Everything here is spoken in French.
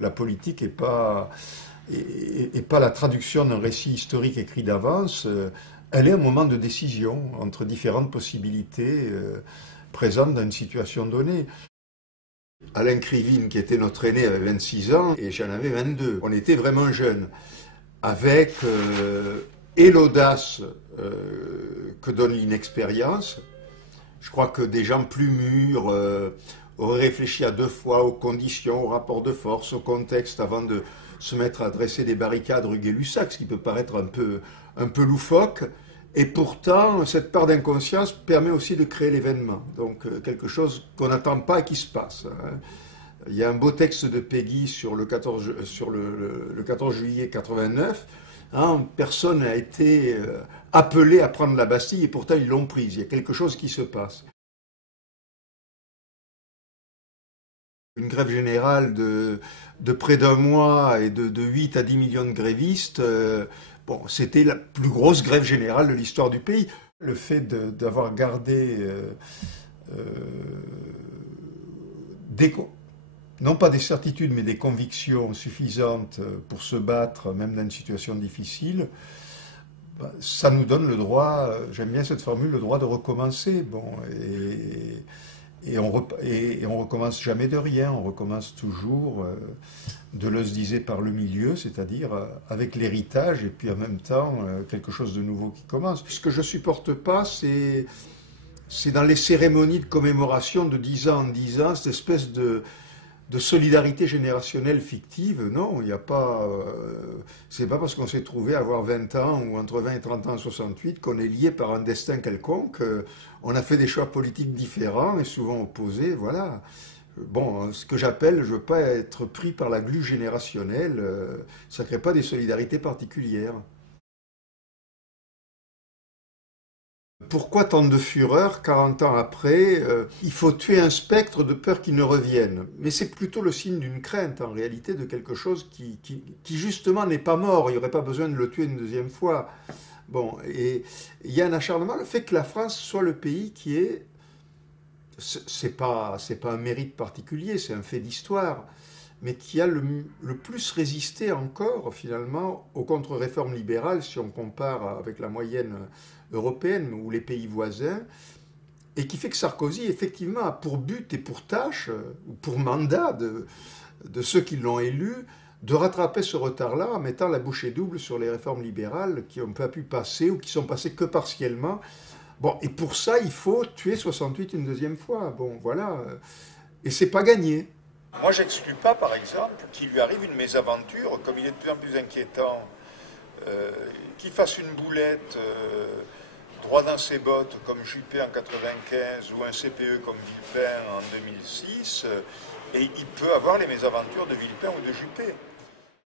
La politique n'est pas, est pas la traduction d'un récit historique écrit d'avance, elle est un moment de décision entre différentes possibilités présentes dans une situation donnée. Alain Krivine, qui était notre aîné, avait 26 ans et j'en avais 22. On était vraiment jeunes, avec et l'audace que donne l'inexpérience. Je crois que des gens plus mûrs auraient réfléchi à deux fois aux conditions, au rapport de force, au contexte, avant de se mettre à dresser des barricades rue Gay-Lussac, ce qui peut paraître un peu loufoque. Et pourtant, cette part d'inconscience permet aussi de créer l'événement. Donc, quelque chose qu'on n'attend pas et qui se passe. Hein. Il y a un beau texte de Péguy sur le 14 juillet 89. Hein, personne n'a été appelé à prendre la Bastille et pourtant ils l'ont prise. Il y a quelque chose qui se passe. Une grève générale de près d'un mois et de 8 à 10 millions de grévistes, bon, c'était la plus grosse grève générale de l'histoire du pays. Le fait d'avoir gardé non pas des certitudes, mais des convictions suffisantes pour se battre, même dans une situation difficile, ça nous donne le droit, j'aime bien cette formule, le droit de recommencer. Bon, et on recommence jamais de rien, on recommence toujours, Deleuze disait par le milieu, c'est-à-dire avec l'héritage et puis en même temps quelque chose de nouveau qui commence. Ce que je supporte pas, c'est dans les cérémonies de commémoration de 10 ans en 10 ans, cette espèce de solidarité générationnelle fictive. Non, il n'y a pas. C'est pas parce qu'on s'est trouvé à avoir 20 ans ou entre 20 et 30 ans en 68 qu'on est lié par un destin quelconque. On a fait des choix politiques différents et souvent opposés. Voilà. Bon, ce que j'appelle, je ne veux pas être pris par la glu générationnelle. Ça ne crée pas des solidarités particulières. Pourquoi tant de fureur 40 ans après il faut tuer un spectre de peur qu'il ne revienne. Mais c'est plutôt le signe d'une crainte, en réalité, de quelque chose qui justement n'est pas mort. Il n'y aurait pas besoin de le tuer une deuxième fois. Bon, et il y a un acharnement, le fait que la France soit le pays qui est... C'est pas un mérite particulier, c'est un fait d'histoire, mais qui a le plus résisté encore, finalement, aux contre-réformes libérales, si on compare avec la moyenne européenne ou les pays voisins, et qui fait que Sarkozy, effectivement, a pour but et pour tâche, ou pour mandat de ceux qui l'ont élu, de rattraper ce retard-là en mettant la bouchée double sur les réformes libérales qui n'ont pas pu passer ou qui sont passées que partiellement. Bon, et pour ça, il faut tuer 68 une deuxième fois. Bon, voilà. Et c'est pas gagné. Moi, j'exclus pas, par exemple, qu'il lui arrive une mésaventure, comme il est de plus en plus inquiétant, qu'il fasse une boulette droit dans ses bottes, comme Juppé en 95, ou un CPE comme Villepin en 2006, et il peut avoir les mésaventures de Villepin ou de Juppé.